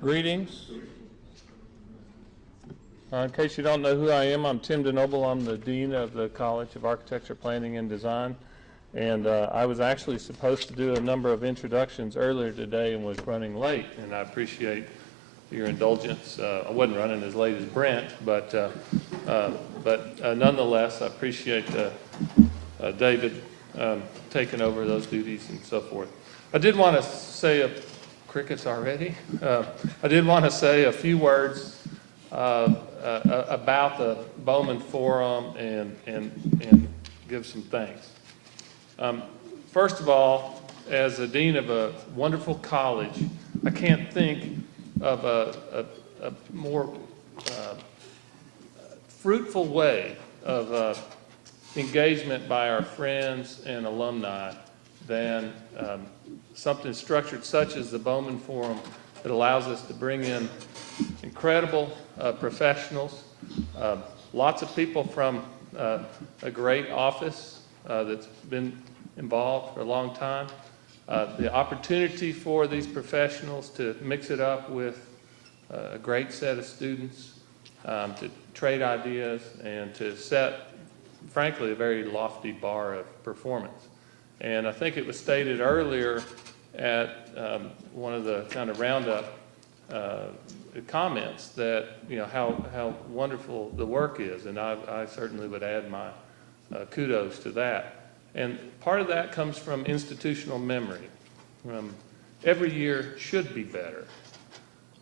Greetings. In case you don't know who I am, I'm Tim DeNoble. I'm the Dean of the College of Architecture, Planning, and Design. And I was actually supposed to do a number of introductions earlier today and was running late. And I appreciate your indulgence. I wasn't running as late as Brent, but nonetheless, I appreciate David taking over those duties and so forth. I did want to say crickets already. I did want to say a few words about the Bowman Forum and give some thanks. First of all, as a dean of a wonderful college, I can't think of a more fruitful way of engagement by our friends and alumni than something structured such as the Bowman Forum that allows us to bring in incredible professionals, lots of people from a great office that's been involved for a long time. The opportunity for these professionals to mix it up with a great set of students, to trade ideas, and to set, frankly, a very lofty bar of performance. And I think it was stated earlier at one of the kind of roundup comments that, you know, how wonderful the work is, and I certainly would add my kudos to that. And part of that comes from institutional memory. Every year should be better.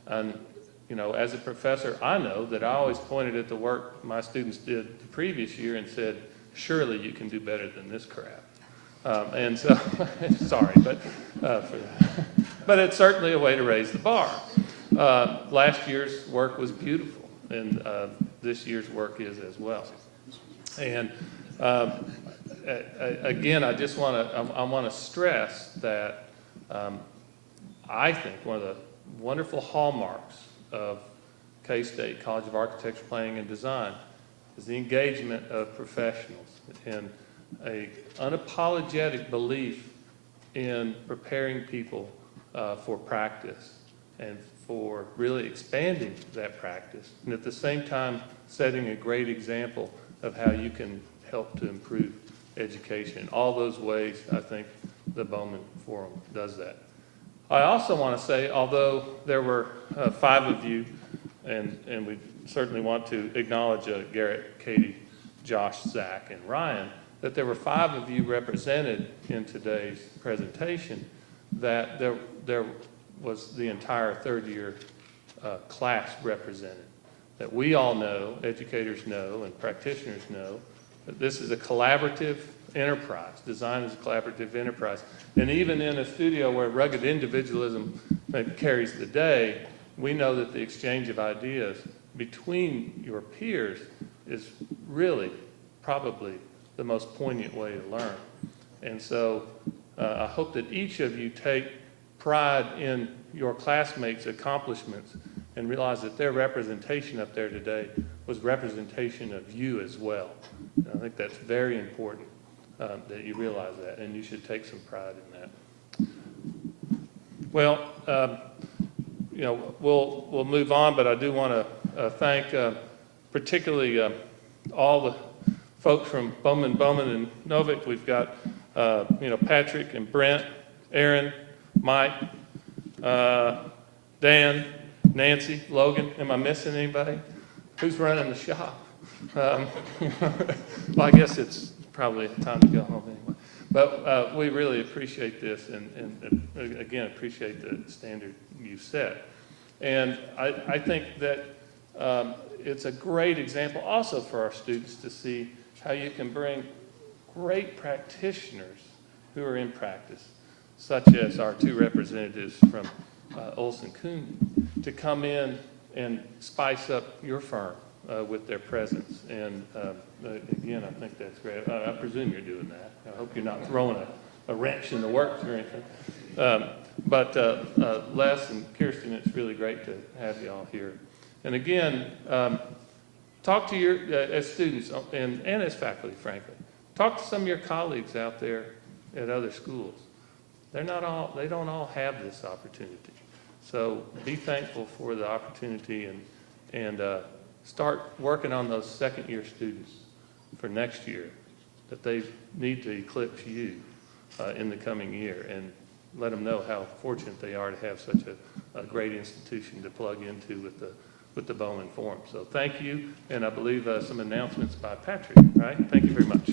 And, you know, as a professor, I know that I always pointed at the work my students did the previous year and said, surely you can do better than this crap. And so, sorry, but but it's certainly a way to raise the bar. Last year's work was beautiful, and this year's work is as well. And again, I just want to stress that I think one of the wonderful hallmarks of K-State College of Architecture, Planning, and Design is the engagement of professionals and a unapologetic belief in preparing people for practice and for really expanding that practice, and at the same time setting a great example of how you can help to improve education. In all those ways, I think the Bowman Forum does that. I also want to say, although there were 5 of you, and we certainly want to acknowledge Garrett, Katie, Josh, Zach, and Ryan, that there were 5 of you represented in today's presentation, that there was the entire third-year class represented. That we all know, educators know, and practitioners know, that this is a collaborative enterprise. Design is a collaborative enterprise. And even in a studio where rugged individualism carries the day, we know that the exchange of ideas between your peers is really probably the most poignant way to learn. And so I hope that each of you take pride in your classmates' accomplishments and realize that their representation up there today was representation of you as well. And I think that's very important that you realize that, and you should take some pride in that. Well, you know, we'll move on, but I do want to thank particularly all the folks from Bowman and Novick. We've got you know, Patrick and Brent, Aaron, Mike, Dan, Nancy, Logan. Am I missing anybody? Who's running the shop? Well, I guess it's probably time to go home anyway. But we really appreciate this, and again, appreciate the standard you've set. And I think that it's a great example also for our students to see how you can bring great practitioners who are in practice, such as our 2 representatives from Olson Kundig, to come in and spice up your firm with their presence. And again, I think that's great. I presume you're doing that. I hope you're not throwing a wrench in the works or anything. But Les and Kirsten, it's really great to have you all here. And again, talk to your, as students and as faculty, frankly, talk to some of your colleagues out there at other schools. They don't all have this opportunity. So be thankful for the opportunity and start working on those second-year students for next year, that they need to eclipse you in the coming year, and let them know how fortunate they are to have such a great institution to plug into with the Bowman Forum. So thank you, and I believe some announcements by Patrick, right? Thank you very much.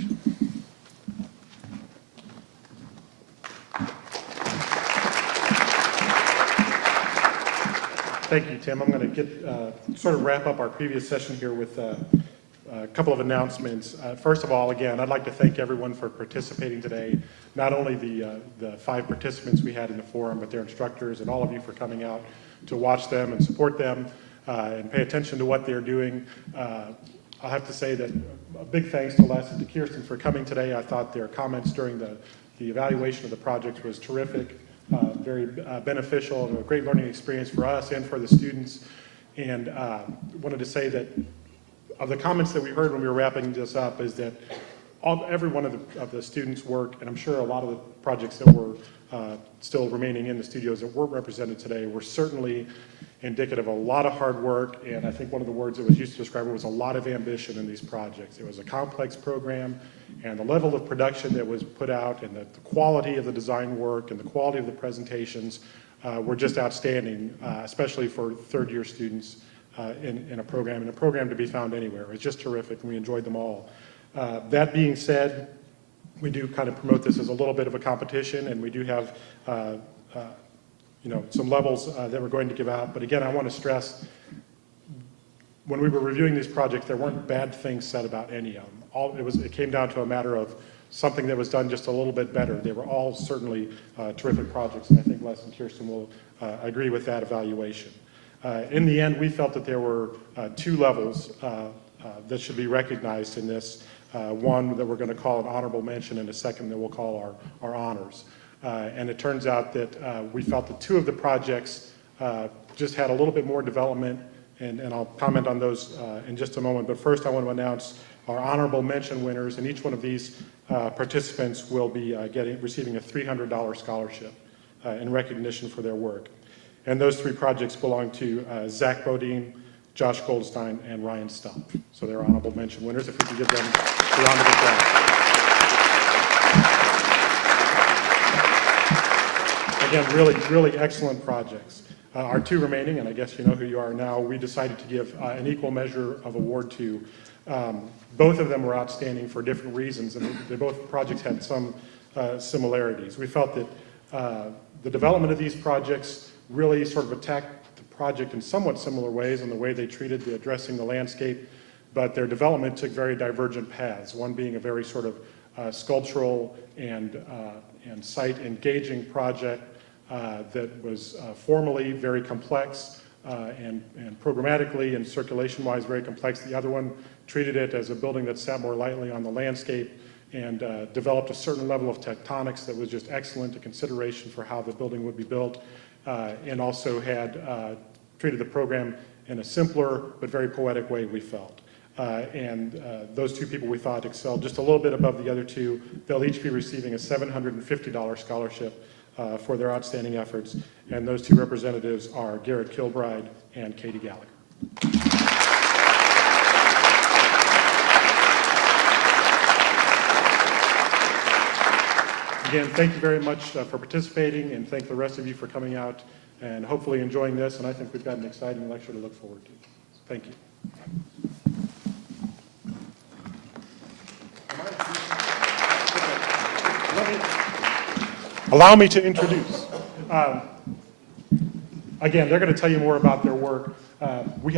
Thank you, Tim. I'm going to get sort of wrap up our previous session here with a couple of announcements. First of all, again, I'd like to thank everyone for participating today, not only the 5 participants we had in the forum, but their instructors and all of you for coming out to watch them and support them and pay attention to what they're doing. I'll have to say that a big thanks to Les and to Kirsten for coming today. I thought their comments during the evaluation of the project was terrific. Very beneficial and a great learning experience for us and for the students. And wanted to say that of the comments that we heard when we were wrapping this up is that every one of the students' work, and I'm sure a lot of the projects that were still remaining in the studios that weren't represented today, were certainly indicative of a lot of hard work. And I think one of the words that was used to describe it was a lot of ambition in these projects. It was a complex program, and the level of production that was put out and the quality of the design work and the quality of the presentations were just outstanding, especially for third-year students in a program to be found anywhere. It's just terrific, and we enjoyed them all. That being said, we do kind of promote this as a little bit of a competition, and we do have some levels that we're going to give out. But again, I want to stress, when we were reviewing these projects, there weren't bad things said about any of them. It came down to a matter of something that was done just a little bit better. They were all certainly terrific projects, and I think Les and Kirsten will agree with that evaluation. In the end, we felt that there were 2 levels that should be recognized in this. One that we're going to call an honorable mention, and a second that we'll call our honors. And it turns out that we felt that 2 of the projects just had a little bit more development, and I'll comment on those in just a moment. But first I want to announce our honorable mention winners, and each one of these participants will be receiving a $300 scholarship in recognition for their work. And those 3 projects belong to Zach Bodine, Josh Goldstein, and Ryan Stump. So they're honorable mention winners. If we can give them a round of applause. Again, really, really excellent projects. Our 2 remaining, and I guess you know who you are now, we decided to give an equal measure of award to. Both of them were outstanding for different reasons, and both projects had some similarities. We felt that the development of these projects really sort of attacked the project in somewhat similar ways in the way they treated addressing the landscape, but their development took very divergent paths, one being a very sort of sculptural and site engaging project that was formally very complex and programmatically and circulation-wise very complex. The other one treated it as a building that sat more lightly on the landscape and developed a certain level of tectonics that was just excellent to consideration for how the building would be built, and also had treated the program in a simpler but very poetic way, we felt. And those 2 people we thought excelled just a little bit above the other 2. They'll each be receiving a $750 scholarship for their outstanding efforts. And those 2 representatives are Garrett Kilbride and Katie Gallagher. Again, thank you very much for participating, and thank the rest of you for coming out and hopefully enjoying this. And I think we've got an exciting lecture to look forward to. Thank you. Allow me to introduce. Again, they're going to tell you more about their work. We've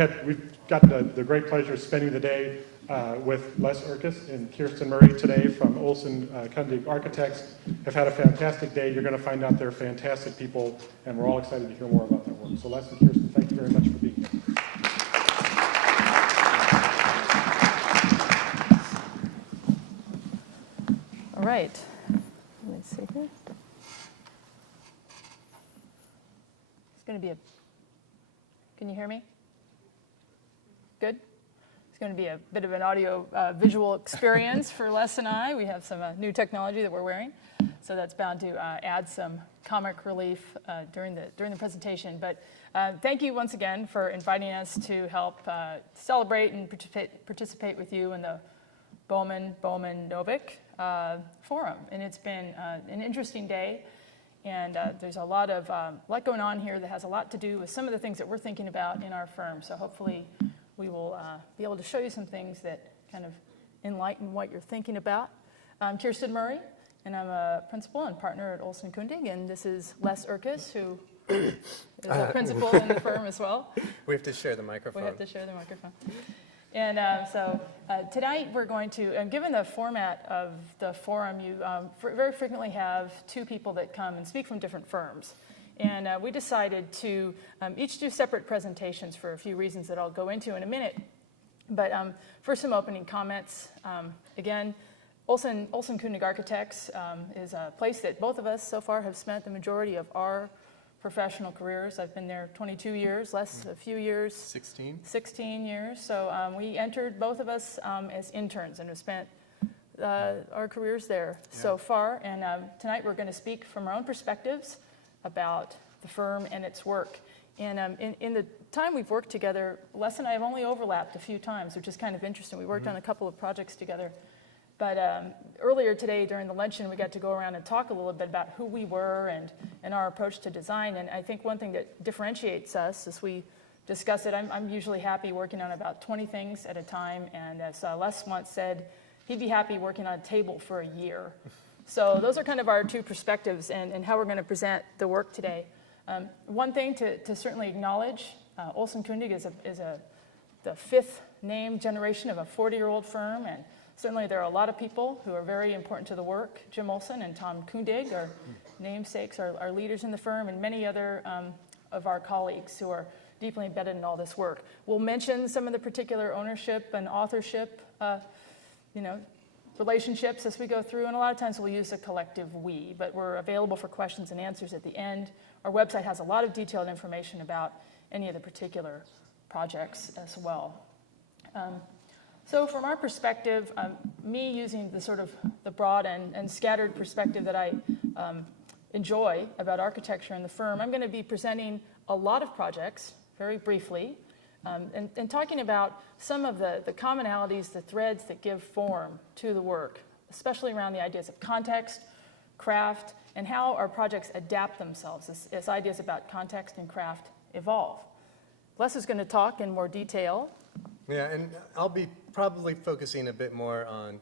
got the great pleasure of spending the day with Les Eerkes and Kirsten Murray today from Olson Kundig Architects. Have had a fantastic day. You're going to find out they're fantastic people, and we're all excited to hear more about their work. So Les and Kirsten, thank you very much for being here. All right. Let's see here. It's going to be can you hear me? Good? It's going to be a bit of an audio visual experience for Les and I. We have some new technology that we're wearing. so that's bound to add some comic relief during the presentation. But thank you once again for inviting us to help celebrate and participate with you in the Bowman Novik Forum. And it's been an interesting day. And there's a lot going on here that has a lot to do with some of the things that we're thinking about in our firm. So hopefully we will be able to show you some things that kind of enlighten what you're thinking about. I'm Kirsten Murray, and I'm a principal and partner at Olson Kundig. And this is Les Eerkes, who is a principal in the firm as well. We have to share the microphone. We have to share the microphone. And so tonight we're going to, given the format of the forum, you very frequently have two people that come and speak from different firms. And we decided to each do separate presentations for a few reasons that I'll go into in a minute. But first, some opening comments. Again, Olson Kundig Architects is a place that both of us so far have spent the majority of our professional careers. I've been there 22 years, less a few years. 16 years. So we entered, both of us, as interns and have spent our careers there so far. And tonight we're going to speak from our own perspectives about the firm and its work. And in the time we've worked together, Les and I have only overlapped a few times, which is kind of interesting. We worked on a couple of projects together. But earlier today during the luncheon, we got to go around and talk a little bit about who we were and our approach to design. And I think one thing that differentiates us as we discuss it, I'm usually happy working on about 20 things at a time. And as Les once said, he'd be happy working on a table for a year. So those are kind of our two perspectives and how we're going to present the work today. One thing to certainly acknowledge, Olson Kundig is the fifth named generation of a 40-year-old firm. And certainly there are a lot of people who are very important to the work. Jim Olson and Tom Kundig are namesakes, are leaders in the firm, and many other of our colleagues who are deeply embedded in all this work. We'll mention some of the particular ownership and authorship relationships as we go through, and a lot of times we'll use a collective we, but we're available for questions and answers at the end. Our website has a lot of detailed information about any of the particular projects as well. So from our perspective, me using the sort of the broad and scattered perspective that I enjoy about architecture in the firm, I'm going to be presenting a lot of projects very briefly and talking about some of the commonalities, the threads that give form to the work, especially around the ideas of context, craft, and how our projects adapt themselves as ideas about context and craft evolve. Les is going to talk in more detail. Yeah, and I'll be probably focusing a bit more on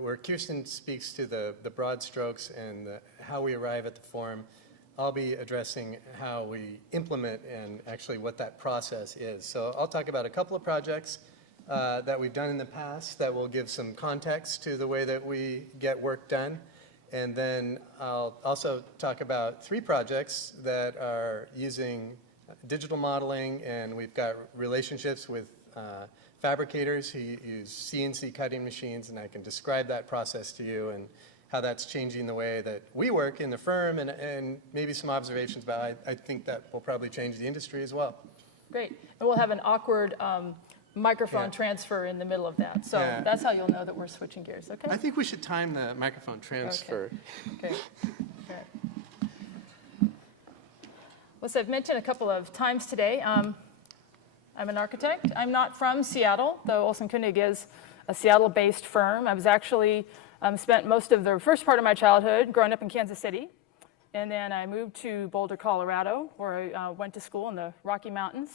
where Kirsten speaks to the broad strokes and how we arrive at the form. I'll be addressing how we implement and actually what that process is. So I'll talk about a couple of projects that we've done in the past that will give some context to the way that we get work done. And then I'll also talk about three projects that are using digital modeling, and we've got relationships with fabricators who use CNC cutting machines, and I can describe that process to you and how that's changing the way that we work in the firm, and maybe some observations about I think that will probably change the industry as well. Great. And we'll have an awkward microphone transfer in the middle of that. So that's how you'll know that we're switching gears, okay? I think we should time the microphone transfer. Okay. Well, so I've mentioned a couple of times today, I'm an architect. I'm not from Seattle, though Olson Kundig is a Seattle-based firm. I was actually spent most of the first part of my childhood growing up in Kansas City. And then I moved to Boulder, Colorado, where I went to school in the Rocky Mountains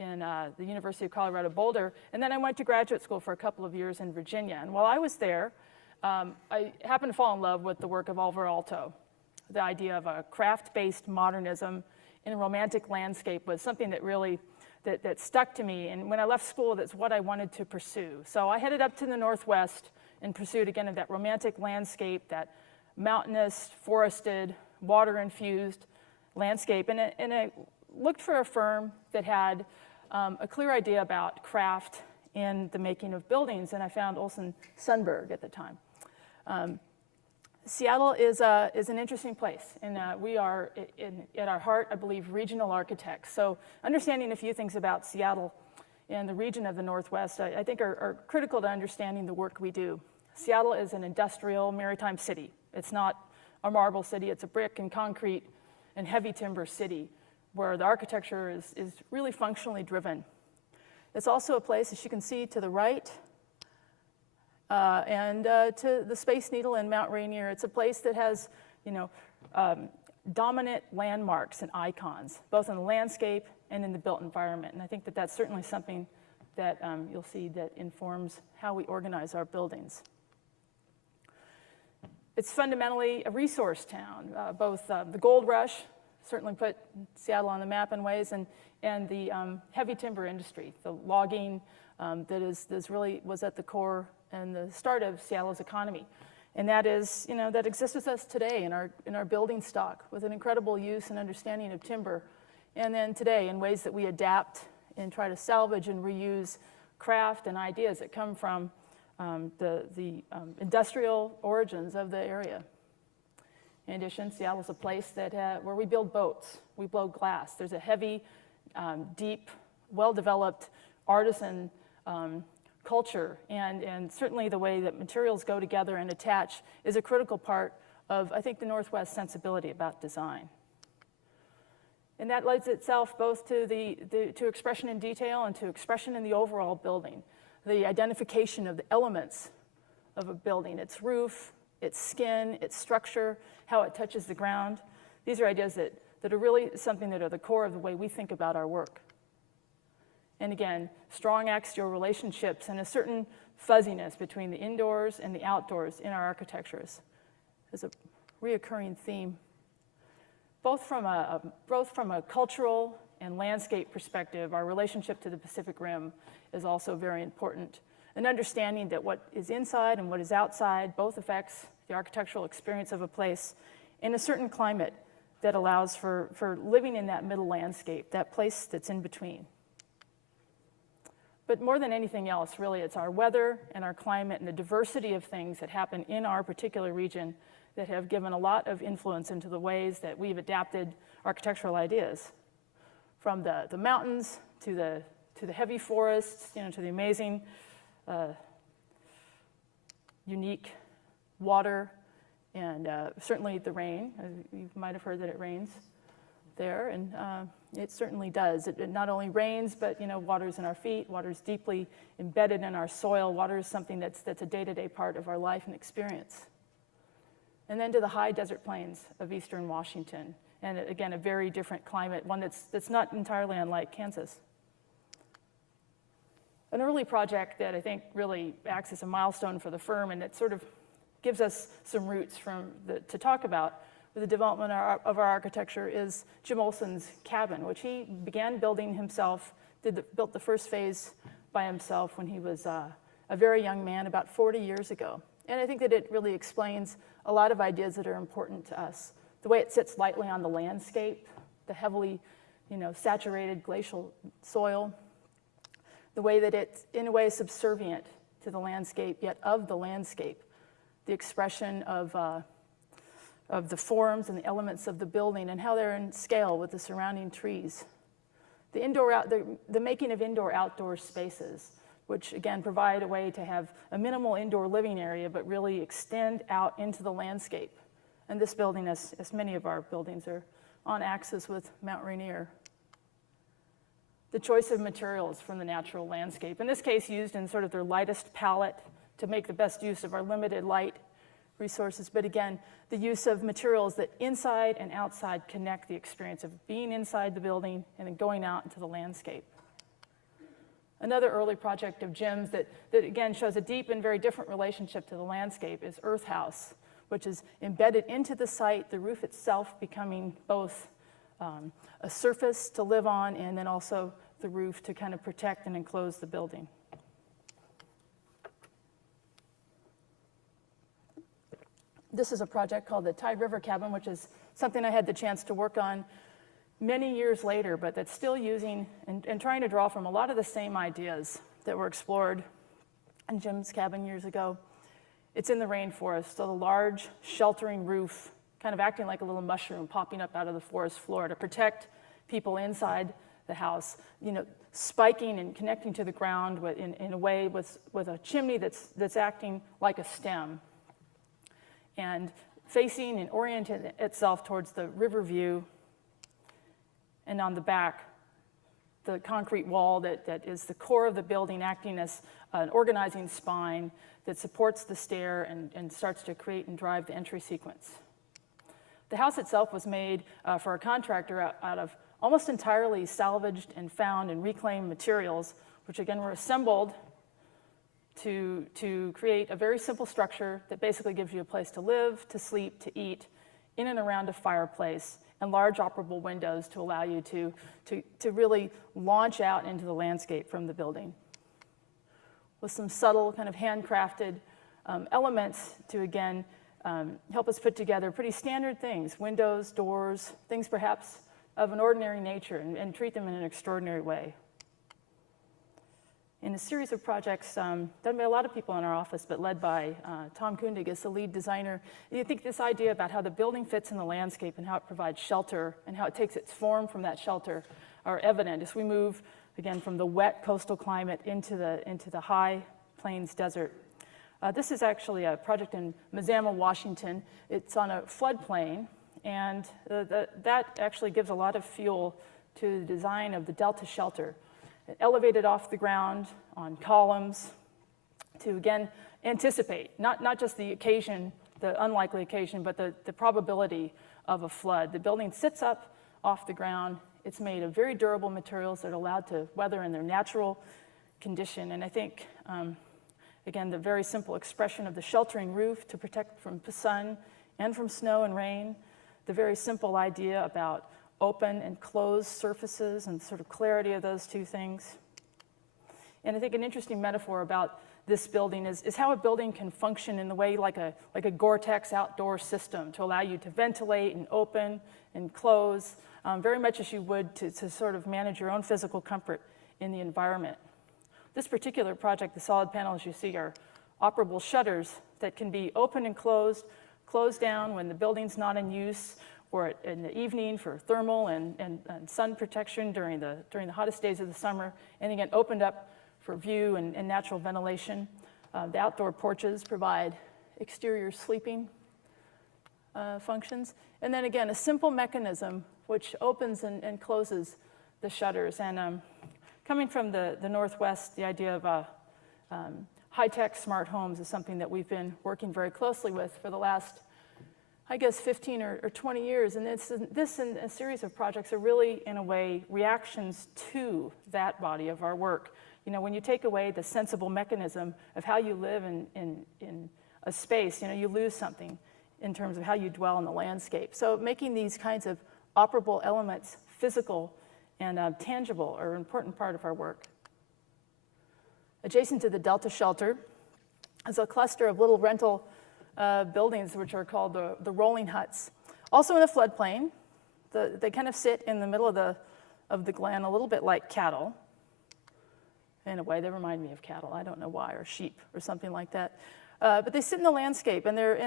in the University of Colorado Boulder. And then I went to graduate school for a couple of years in Virginia. And while I was there, I happened to fall in love with the work of Alvar Aalto. The idea of a craft-based modernism in a romantic landscape was something that really that stuck to me. And when I left school, that's what I wanted to pursue. So I headed up to the Northwest and pursued, again, of that romantic landscape, that mountainous, forested, water-infused landscape. And I looked for a firm that had a clear idea about craft in the making of buildings, and I found Olson Sundberg at the time. Seattle is an interesting place, and we are, at our heart, I believe, regional architects. So understanding a few things about Seattle and the region of the Northwest, I think are critical to understanding the work we do. Seattle is an industrial maritime city. It's not a marble city. It's a brick and concrete and heavy timber city where the architecture is really functionally driven. It's also a place, as you can see to the right, and to the Space Needle and Mount Rainier. It's a place that has, dominant landmarks and icons, both in the landscape and in the built environment. And I think that that's certainly something that you'll see that informs how we organize our buildings. It's fundamentally a resource town. Both the gold rush certainly put Seattle on the map in ways, and the heavy timber industry, the logging that really was at the core and the start of Seattle's economy. And that is, that exists with us today in our building stock with an incredible use and understanding of timber. And then today in ways that we adapt and try to salvage and reuse craft and ideas that come from the industrial origins of the area. In addition, Seattle's a place that where we build boats, we blow glass. There's a heavy, deep, well-developed artisan culture, and certainly the way that materials go together and attach is a critical part of, I think, the Northwest sensibility about design. And that lends itself both to to expression in detail and to expression in the overall building. The identification of the elements of a building, its roof, its skin, its structure, how it touches the ground. These are ideas that are really something that are the core of the way we think about our work. And again, strong axial relationships and a certain fuzziness between the indoors and the outdoors in our architectures is a reoccurring theme. Both from a cultural and landscape perspective, our relationship to the Pacific Rim is also very important. An understanding that what is inside and what is outside both affects the architectural experience of a place in a certain climate that allows for living in that middle landscape, that place that's in between. But more than anything else, really, it's our weather and our climate and the diversity of things that happen in our particular region that have given a lot of influence into the ways that we've adapted architectural ideas. From the mountains to the heavy forests, to the amazing, unique water, and certainly the rain. You might have heard that it rains there, and it certainly does. It not only rains, but water's in our feet, water's deeply embedded in our soil. Water is something that's a day-to-day part of our life and experience. And then to the high desert plains of eastern Washington, and again, a very different climate, one that's not entirely unlike Kansas. An early project that I think really acts as a milestone for the firm, and it sort of gives us some roots to talk about with the development of our architecture, is Jim Olson's cabin, which he began building himself, built the first phase by himself when he was a very young man, about 40 years ago. And I think that it really explains a lot of ideas that are important to us. The way it sits lightly on the landscape, the heavily, saturated glacial soil, the way that it's, in a way, subservient to the landscape, yet of the landscape, the expression of the forms and the elements of the building and how they're in scale with the surrounding trees. The making of indoor-outdoor spaces, which again provide a way to have a minimal indoor living area but really extend out into the landscape. And this building, as many of our buildings, are on axis with Mount Rainier. The choice of materials from the natural landscape, in this case used in sort of their lightest palette to make the best use of our limited light resources, but again, the use of materials that inside and outside connect the experience of being inside the building and then going out into the landscape. Another early project of Jim's that again shows a deep and very different relationship to the landscape is Earth House, which is embedded into the site, the roof itself becoming both a surface to live on and then also the roof to kind of protect and enclose the building. This is a project called the Tide River Cabin, which is something I had the chance to work on many years later, but that's still using and trying to draw from a lot of the same ideas that were explored in Jim's cabin years ago. It's in the rainforest, so the large sheltering roof kind of acting like a little mushroom popping up out of the forest floor to protect people inside the house, spiking and connecting to the ground in a way with a chimney that's acting like a stem. And facing and orienting itself towards the river view, and on the back, the concrete wall that is the core of the building, acting as an organizing spine that supports the stair and starts to create and drive the entry sequence. The house itself was made for a contractor out of almost entirely salvaged and found and reclaimed materials, which again were assembled to create a very simple structure that basically gives you a place to live, to sleep, to eat, in and around a fireplace, and large operable windows to allow you to really launch out into the landscape from the building, with some subtle kind of handcrafted elements to, again, help us put together pretty standard things, windows, doors, things perhaps of an ordinary nature, and treat them in an extraordinary way. In a series of projects done by a lot of people in our office, but led by Tom Kundig as the lead designer, you think this idea about how the building fits in the landscape and how it provides shelter and how it takes its form from that shelter are evident as we move, again, from the wet coastal climate into the high plains desert. This is actually a project in Mazama, Washington. It's on a floodplain, and that actually gives a lot of fuel to the design of the Delta shelter. Elevated off the ground on columns to, again, anticipate, not just the occasion, the unlikely occasion, but the probability of a flood. The building sits up off the ground. It's made of very durable materials that are allowed to weather in their natural condition. And I think, again, the very simple expression of the sheltering roof to protect from sun and from snow and rain, the very simple idea about open and closed surfaces and sort of clarity of those two things. And I think an interesting metaphor about this building is how a building can function in the way like a Gore-Tex outdoor system to allow you to ventilate and open and close, very much as you would to sort of manage your own physical comfort in the environment. This particular project, the solid panels you see are operable shutters that can be open and closed down when the building's not in use, or in the evening for thermal and sun protection during the hottest days of the summer, and again, opened up for view and natural ventilation. The outdoor porches provide exterior sleeping functions. And then again, a simple mechanism which opens and closes the shutters. And coming from the Northwest, the idea of high-tech smart homes is something that we've been working very closely with for the last, I guess, 15 or 20 years. And this and a series of projects are really, in a way, reactions to that body of our work. You know, when you take away the sensible mechanism of how you live in a space, you know, you lose something in terms of how you dwell in the landscape. So making these kinds of operable elements physical and tangible are an important part of our work. Adjacent to the Delta shelter is a cluster of little rental buildings which are called the rolling huts. Also in the floodplain, they kind of sit in the middle of the glen, a little bit like cattle. In a way, they remind me of cattle. I don't know why, or sheep, or something like that. But they sit in the landscape, and they're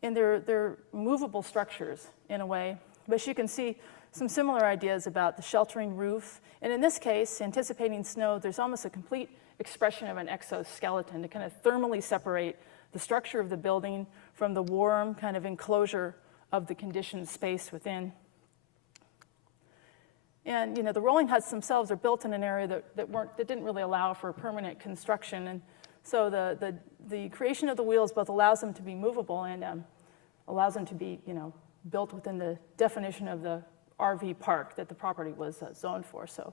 they're movable structures in a way. But you can see some similar ideas about the sheltering roof. And in this case, anticipating snow, there's almost a complete expression of an exoskeleton to kind of thermally separate the structure of the building from the warm kind of enclosure of the conditioned space within. And you know, the rolling huts themselves are built in an area that didn't really allow for permanent construction, and so the creation of the wheels both allows them to be movable and allows them to be, you know, built within the definition of the RV park that the property was zoned for. So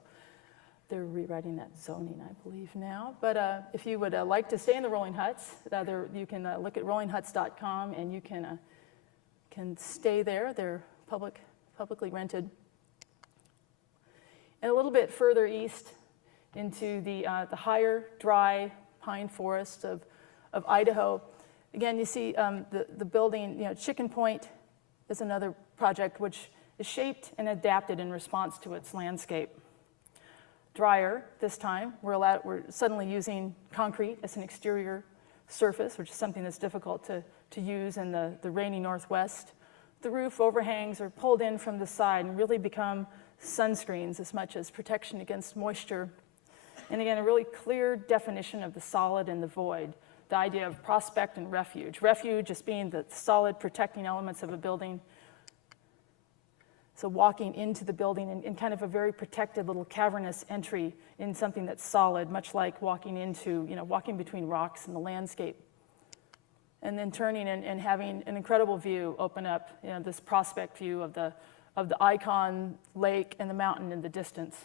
they're rewriting that zoning, I believe, now. But if you would like to stay in the rolling huts, you can look at rollinghuts.com, and you can stay there. They're publicly rented. And a little bit further east into the higher, dry pine forest of Idaho, again, you see the building, you know, Chicken Point is another project which is shaped and adapted in response to its landscape. Drier this time, we're suddenly using concrete as an exterior surface, which is something that's difficult to use in the rainy Northwest. The roof overhangs are pulled in from the side and really become sunscreens as much as protection against moisture. And again, a really clear definition of the solid and the void the idea of prospect and refuge. Refuge just being the solid protecting elements of a building. So walking into the building in kind of a very protected little cavernous entry in something that's solid, much like walking into, walking between rocks in the landscape. And then turning and having an incredible view open up, this prospect view of the icon lake and the mountain in the distance.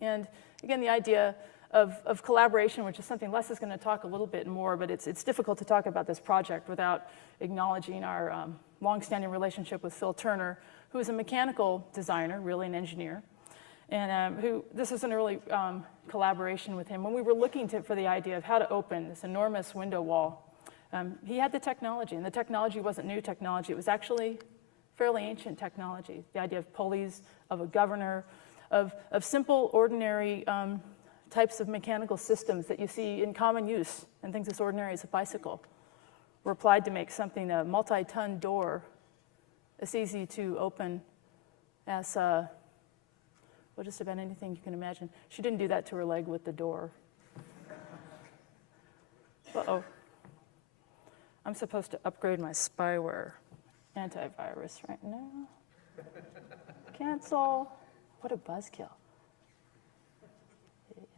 And again, the idea of collaboration, which is something Les is going to talk a little bit more, but it's difficult to talk about this project without acknowledging our longstanding relationship with Phil Turner, who is a mechanical designer, really an engineer, and this is an early collaboration with him. When we were looking for the idea of how to open this enormous window wall, he had the technology, and the technology wasn't new technology. It was actually fairly ancient technology, the idea of pulleys, of a governor, of simple, ordinary types of mechanical systems that you see in common use and things as ordinary as a bicycle were applied to make something, a multi-ton door, as easy to open as, just about anything you can imagine. She didn't do that to her leg with the door. Uh-oh. I'm supposed to upgrade my spyware antivirus right now. Cancel. What a buzzkill. Yes.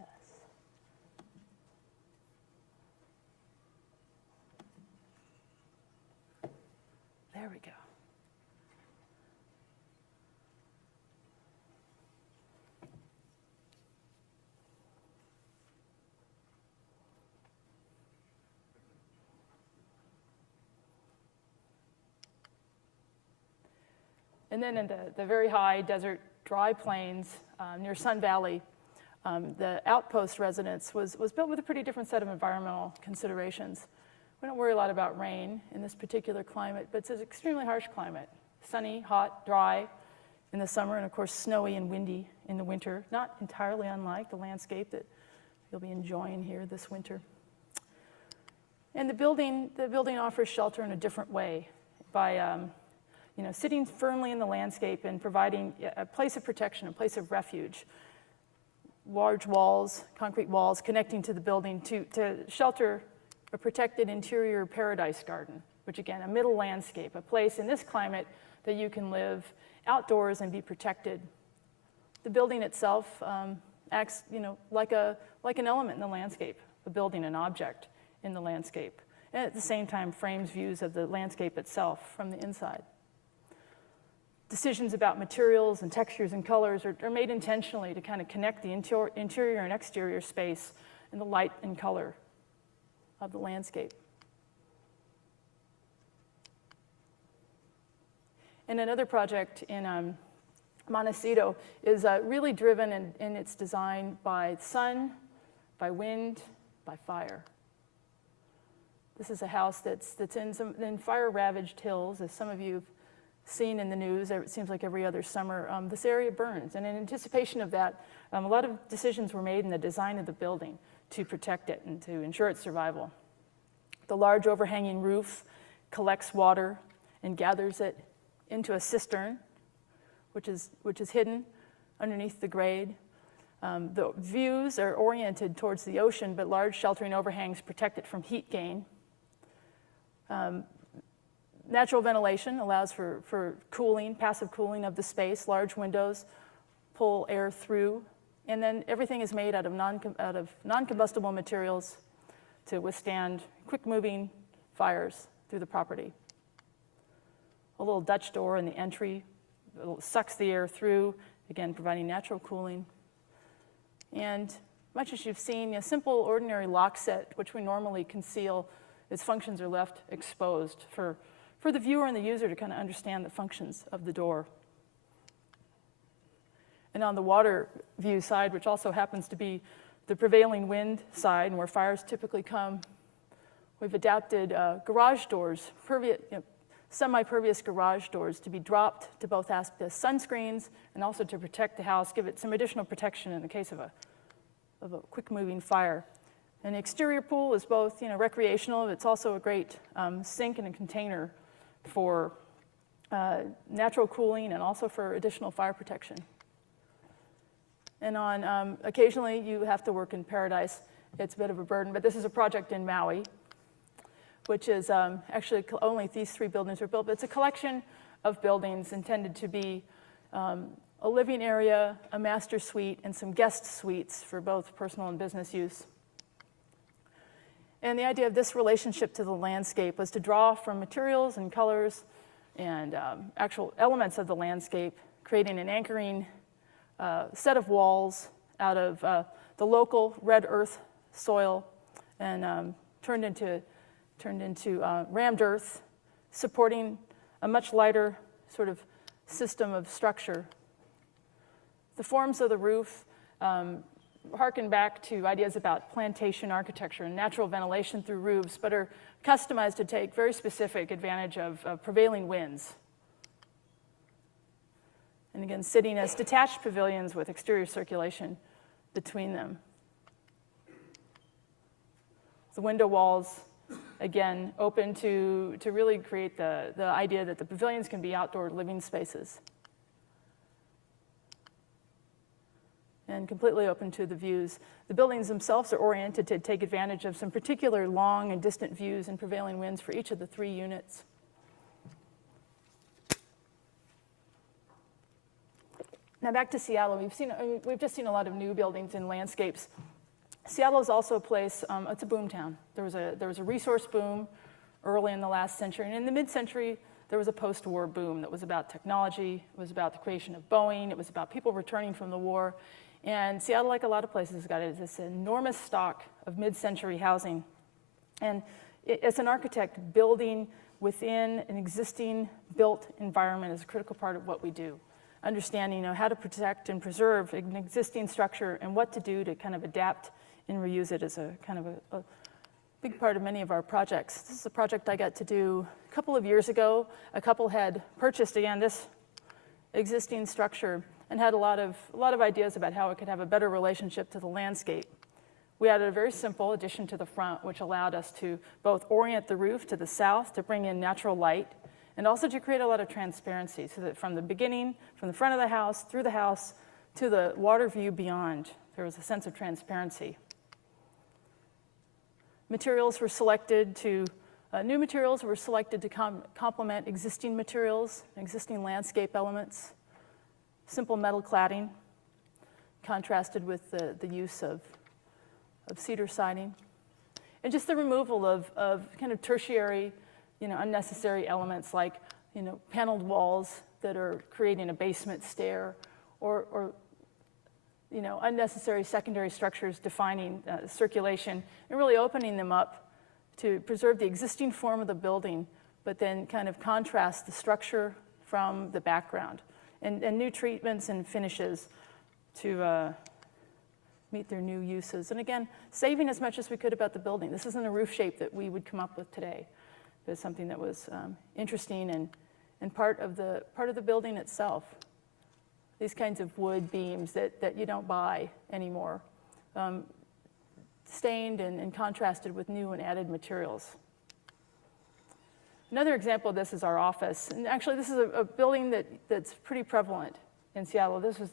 There we go. And then in the very high desert dry plains near Sun Valley, the outpost residence was built with a pretty different set of environmental considerations. We don't worry a lot about rain in this particular climate, but it's an extremely harsh climate. Sunny, hot, dry in the summer, and of course snowy and windy in the winter. Not entirely unlike the landscape that you'll be enjoying here this winter. And the building offers shelter in a different way by sitting firmly in the landscape and providing a place of protection, a place of refuge. Large walls, concrete walls connecting to the building to shelter a protected interior paradise garden, which again, a middle landscape, a place in this climate that you can live outdoors and be protected. The building itself acts, like an element in the landscape, a building, an object in the landscape, and at the same time frames views of the landscape itself from the inside. Decisions about materials and textures and colors are made intentionally to kind of connect the interior and exterior space and the light and color of the landscape. And another project in Montecito is really driven in its design by sun, by wind, by fire. This is a house that's in fire-ravaged hills, as some of you have seen in the news. It seems like every other summer, this area burns. And in anticipation of that, a lot of decisions were made in the design of the building to protect it and to ensure its survival. The large overhanging roof collects water and gathers it into a cistern, which is hidden underneath the grade. The views are oriented towards the ocean, but large sheltering overhangs protect it from heat gain. Natural ventilation allows for cooling, passive cooling of the space. Large windows pull air through. And then everything is made out of non-combustible materials to withstand quick-moving fires through the property. A little Dutch door in the entry sucks the air through, again, providing natural cooling. And much as you've seen, a simple, ordinary lock set, which we normally conceal, its functions are left exposed for the viewer and the user to kind of understand the functions of the door. And on the water view side, which also happens to be the prevailing wind side and where fires typically come, we've adapted garage doors, semi-pervious garage doors to be dropped to both act as sunscreens and also to protect the house, give it some additional protection in the case of a quick-moving fire. An exterior pool is both recreational, it's also a great sink and a container for natural cooling and also for additional fire protection. And on occasionally you have to work in paradise it's a bit of a burden. But this is a project in Maui, which is actually only these 3 buildings were built. But it's a collection of buildings intended to be a living area, a master suite, and some guest suites for both personal and business use. And the idea of this relationship to the landscape was to draw from materials and colors and actual elements of the landscape, creating an anchoring set of walls out of the local red earth soil and turned into rammed earth, supporting a much lighter sort of system of structure. The forms of the roof harken back to ideas about plantation architecture and natural ventilation through roofs, but are customized to take very specific advantage of prevailing winds. And again, sitting as detached pavilions with exterior circulation between them. The window walls, again, open to really create the idea that the pavilions can be outdoor living spaces. And completely open to the views. The buildings themselves are oriented to take advantage of some particular long and distant views and prevailing winds for each of the 3 units. Now back to Seattle. We've just seen a lot of new buildings and landscapes. Seattle is also a place, it's a boom town. There was a resource boom early in the last century, and in the mid-century, there was a post-war boom that was about technology, it was about the creation of Boeing, it was about people returning from the war. And Seattle, like a lot of places, got this enormous stock of mid-century housing. And as an architect, building within an existing built environment is a critical part of what we do. Understanding how to protect and preserve an existing structure and what to do to kind of adapt and reuse it is a kind of a big part of many of our projects. This is a project I got to do a couple of years ago. A couple had purchased, again, this existing structure and had a lot of ideas about how it could have a better relationship to the landscape. We added a very simple addition to the front, which allowed us to both orient the roof to the south to bring in natural light, and also to create a lot of transparency so that from the beginning, from the front of the house, through the house, to the water view beyond, there was a sense of transparency. Materials were selected to, new materials were selected to complement existing materials, existing landscape elements. Simple metal cladding, contrasted with the use of cedar siding. And just the removal of kind of tertiary, unnecessary elements like, paneled walls that are creating a basement stair or unnecessary secondary structures defining circulation and really opening them up to preserve the existing form of the building, but then kind of contrast the structure from the background. And new treatments and finishes to meet their new uses. And again, saving as much as we could about the building. This isn't a roof shape that we would come up with today. It was something that was interesting and part of the building itself. These kinds of wood beams that you don't buy anymore, stained and contrasted with new and added materials. Another example of this is our office. And actually, this is a building that's pretty prevalent in Seattle. This was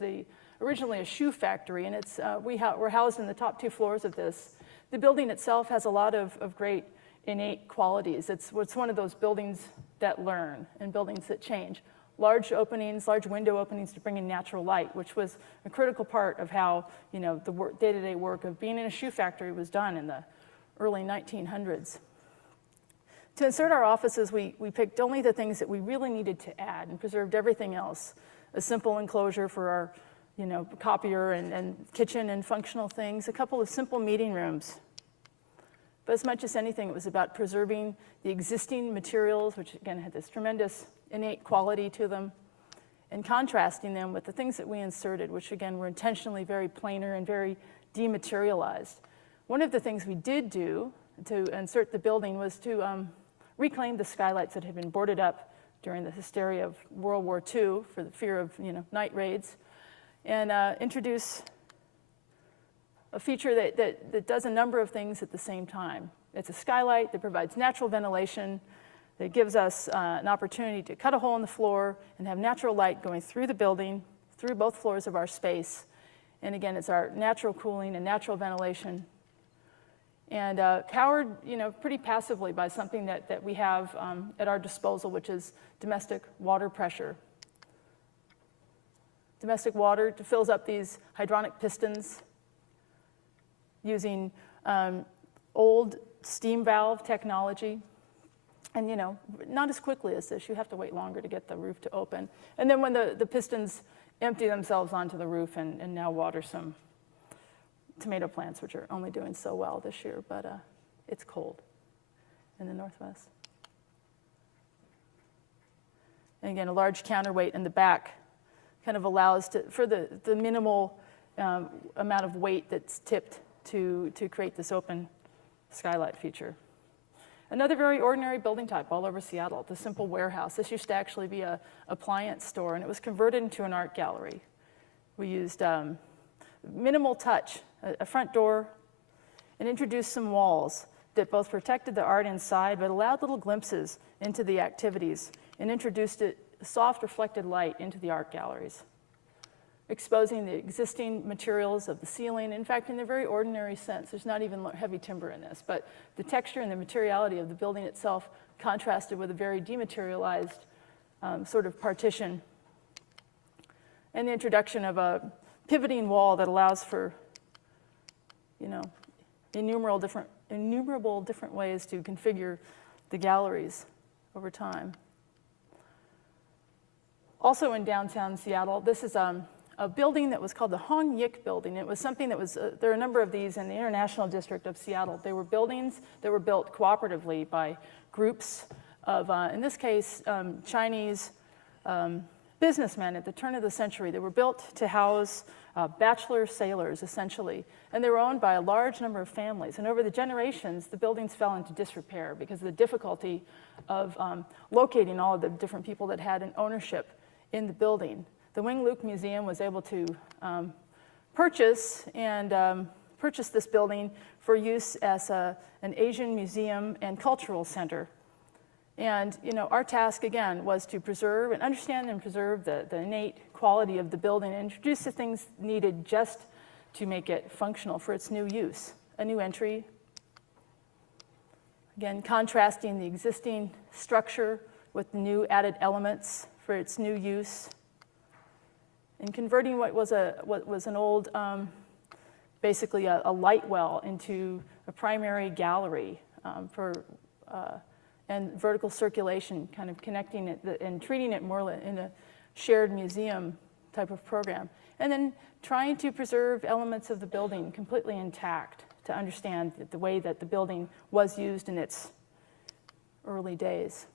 originally a shoe factory, and we're housed in the top 2 floors of this. The building itself has a lot of great innate qualities. It's one of those buildings that learn and buildings that change. Large openings, large window openings to bring in natural light, which was a critical part of how the day-to-day work of being in a shoe factory was done in the early 1900s. To insert our offices, we picked only the things that we really needed to add and preserved everything else. A simple enclosure for our copier and kitchen and functional things, a couple of simple meeting rooms. But as much as anything, it was about preserving the existing materials, which again had this tremendous innate quality to them, and contrasting them with the things that we inserted, which again were intentionally very planar and very dematerialized. One of the things we did do to insert the building was to reclaim the skylights that had been boarded up during the hysteria of World War II for the fear of night raids, and introduce a feature that does a number of things at the same time. It's a skylight that provides natural ventilation, that gives us an opportunity to cut a hole in the floor and have natural light going through the building, through both floors of our space. And again, it's our natural cooling and natural ventilation and powered, pretty passively by something that we have at our disposal, which is domestic water pressure. Domestic water fills up these hydronic pistons using old steam valve technology. And, not as quickly as this. You have to wait longer to get the roof to open. And then when the pistons empty themselves onto the roof and now water some tomato plants, which are only doing so well this year, but it's cold in the Northwest. And again, a large counterweight in the back kind of allows for the minimal amount of weight that's tipped to create this open skylight feature. Another very ordinary building type all over Seattle, the simple warehouse. This used to actually be an appliance store, and it was converted into an art gallery. We used minimal touch, a front door, and introduced some walls that both protected the art inside but allowed little glimpses into the activities and introduced soft reflected light into the art galleries, exposing the existing materials of the ceiling. In fact, in a very ordinary sense, there's not even heavy timber in this, but the texture and the materiality of the building itself contrasted with a very dematerialized sort of partition, and the introduction of a pivoting wall that allows for, innumerable different ways to configure the galleries over time. Also in downtown Seattle, this is a building that was called the Hong Yik Building. It was something that was, there are a number of these in the International District of Seattle. They were buildings that were built cooperatively by groups of, in this case, Chinese businessmen at the turn of the century. They were built to house bachelor sailors, essentially, and they were owned by a large number of families. And over the generations, the buildings fell into disrepair because of the difficulty of locating all of the different people that had an ownership in the building. The Wing Luk Museum was able to purchase this building for use as an Asian museum and cultural center. And our task, again, was to preserve and understand and preserve the innate quality of the building and introduce the things needed just to make it functional for its new use. A new entry, again, contrasting the existing structure with the new added elements for its new use, and converting what was an old, basically a light well into a primary gallery and vertical circulation, kind of connecting it and treating it more in a shared museum type of program. And then trying to preserve elements of the building completely intact to understand the way that the building was used in its early days.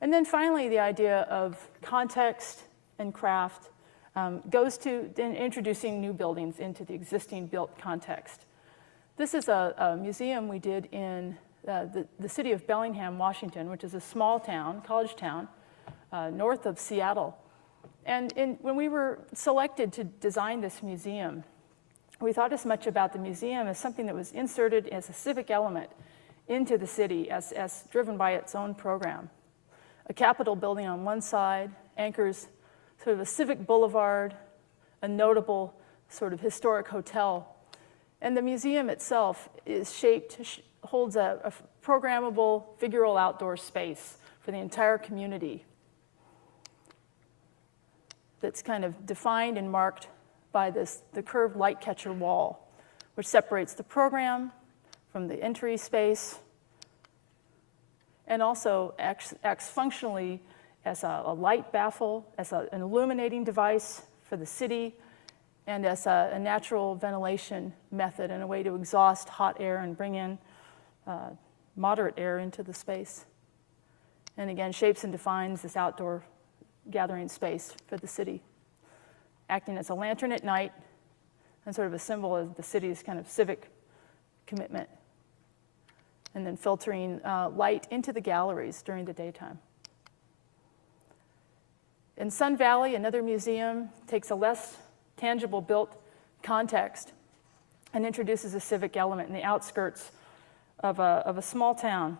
And then finally, the idea of context and craft goes to introducing new buildings into the existing built context. This is a museum we did in the city of Bellingham, Washington, which is a small town, college town, north of Seattle. And when we were selected to design this museum, we thought as much about the museum as something that was inserted as a civic element into the city as driven by its own program. A Capitol building on one side anchors sort of a civic boulevard, a notable sort of historic hotel. And the museum itself is holds a programmable figural outdoor space for the entire community that's kind of defined and marked by the curved light catcher wall, which separates the program from the entry space, and also acts functionally as a light baffle, as an illuminating device for the city, and as a natural ventilation method and a way to exhaust hot air and bring in moderate air into the space. And again, shapes and defines this outdoor gathering space for the city, acting as a lantern at night and sort of a symbol of the city's kind of civic commitment, and then filtering light into the galleries during the daytime. In Sun Valley, another museum takes a less tangible built context and introduces a civic element in the outskirts of a small town,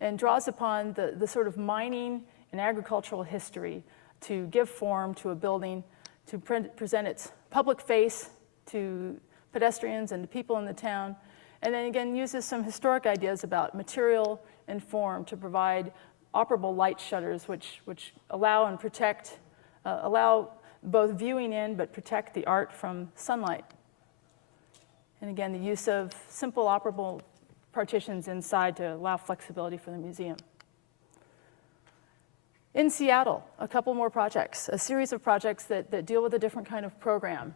and draws upon the sort of mining and agricultural history to give form to a building, to present its public face to pedestrians and to people in the town, And then again, uses some historic ideas about material and form to provide operable light shutters, which allow and protect, allow both viewing in but protect the art from sunlight. And again, the use of simple operable partitions inside to allow flexibility for the museum. In Seattle, a couple more projects, a series of projects that deal with a different kind of program.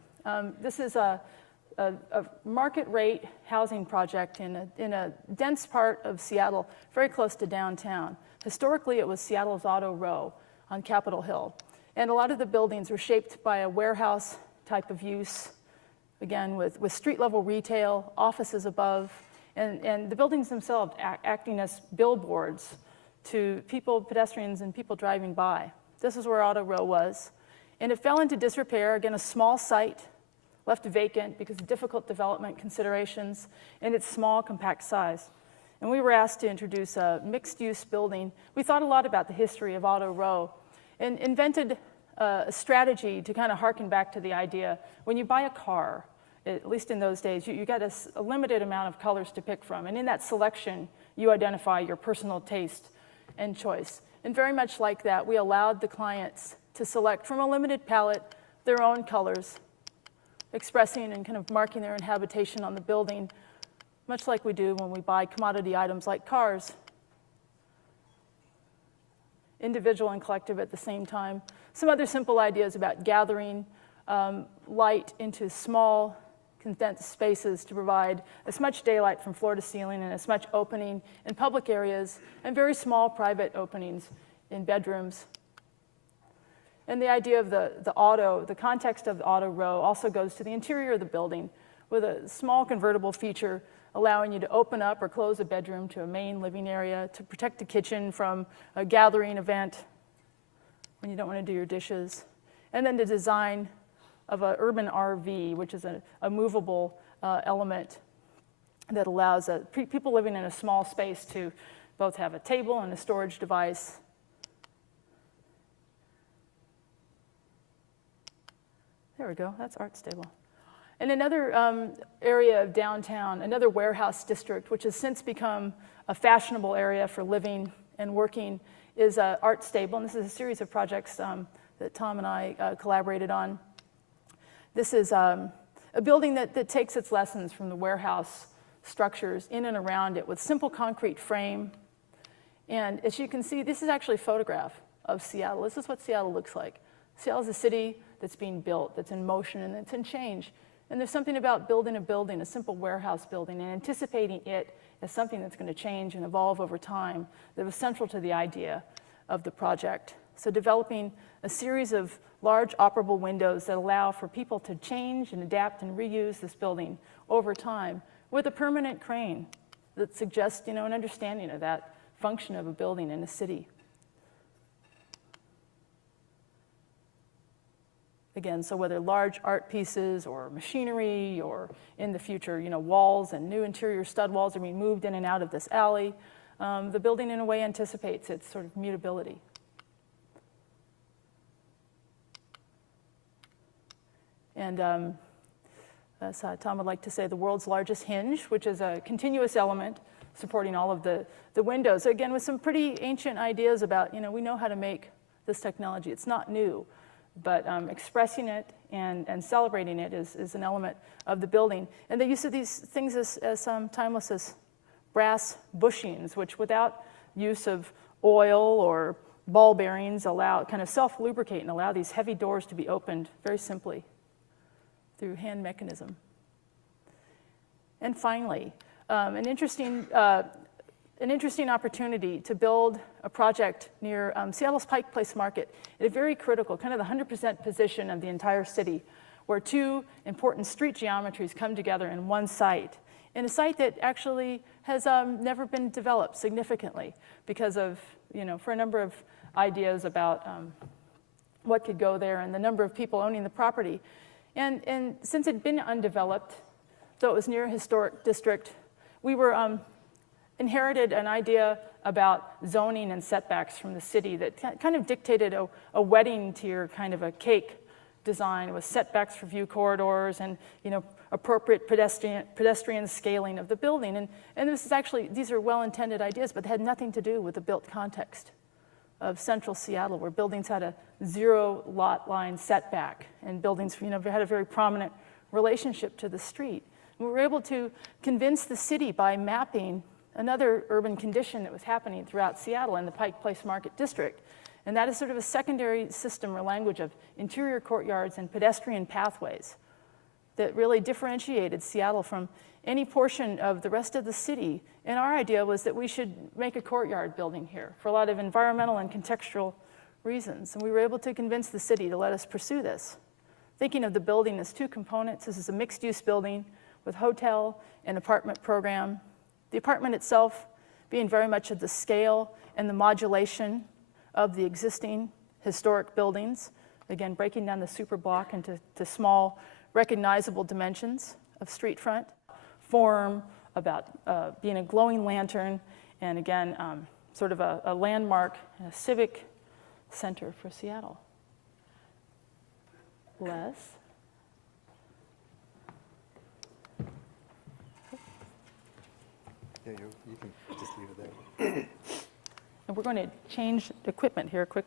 This is a market rate housing project in a dense part of Seattle, very close to downtown. Historically, it was Seattle's Auto Row on Capitol Hill. And a lot of the buildings were shaped by a warehouse type of use, again, with street-level retail, offices above, and the buildings themselves acting as billboards to people, pedestrians, and people driving by. This is where Auto Row was. And it fell into disrepair, again, a small site, left vacant because of difficult development considerations and its small, compact size. And we were asked to introduce a mixed-use building. We thought a lot about the history of Auto Row and invented a strategy to kind of harken back to the idea, when you buy a car, at least in those days, you got a limited amount of colors to pick from. And in that selection, you identify your personal taste and choice. And very much like that, we allowed the clients to select from a limited palette their own colors, expressing and kind of marking their inhabitation on the building, much like we do when we buy commodity items like cars. Individual and collective at the same time. Some other simple ideas about gathering light into small, condensed spaces to provide as much daylight from floor to ceiling and as much opening in public areas and very small private openings in bedrooms. And the idea of the context of the Auto Row also goes to the interior of the building with a small convertible feature allowing you to open up or close a bedroom to a main living area, to protect the kitchen from a gathering event when you don't want to do your dishes. And then the design of an urban RV, which is a movable element that allows people living in a small space to both have a table and a storage device. There we go, that's art stable. And another area of downtown, another warehouse district, which has since become a fashionable area for living and working, is Art Stable. And this is a series of projects that Tom and I collaborated on. This is a building that takes its lessons from the warehouse structures in and around it with simple concrete frame. And as you can see, this is actually a photograph of Seattle. This is what Seattle looks like. Seattle is a city that's being built, that's in motion, and that's in change. And there's something about building a building, a simple warehouse building, and anticipating it as something that's going to change and evolve over time that was central to the idea of the project. So developing a series of large operable windows that allow for people to change and adapt and reuse this building over time with a permanent crane that suggests, an understanding of that function of a building in a city. Again, so whether large art pieces or machinery or in the future, walls and new interior stud walls are being moved in and out of this alley, the building in a way anticipates its sort of mutability. And as Tom would like to say, the world's largest hinge, which is a continuous element supporting all of the windows. Again, with some pretty ancient ideas about, we know how to make this technology. It's not new. But expressing it and celebrating it is an element of the building. And the use of these things as timeless as brass bushings, which without use of oil or ball bearings kind of self-lubricate and allow these heavy doors to be opened very simply through hand mechanism. And finally, an interesting opportunity to build a project near Seattle's Pike Place Market at a very critical, kind of the 100% position of the entire city, where two important street geometries come together in one site, in a site that actually has never been developed significantly because of, for a number of ideas about what could go there and the number of people owning the property. And since it had been undeveloped, though it was near a historic district, we were inherited an idea about zoning and setbacks from the city that kind of dictated a wedding tier kind of a cake design with setbacks for view corridors and, appropriate pedestrian scaling of the building. And this is actually, these are well-intended ideas, but they had nothing to do with the built context of central Seattle, where buildings had a 0 lot line setback, and buildings, had a very prominent relationship to the street. We were able to convince the city by mapping another urban condition that was happening throughout Seattle in the Pike Place Market District. And that is sort of a secondary system or language of interior courtyards and pedestrian pathways that really differentiated Seattle from any portion of the rest of the city. And our idea was that we should make a courtyard building here for a lot of environmental and contextual reasons. And we were able to convince the city to let us pursue this. Thinking of the building as 2 components, this is a mixed-use building with hotel and apartment program. The apartment itself being very much of the scale and the modulation of the existing historic buildings. Again, breaking down the super block into small, recognizable dimensions of street front. Form about being a glowing lantern, and again, sort of a landmark, a civic center for Seattle. Les? Yeah, you can just leave it there. And we're going to change equipment here quickly.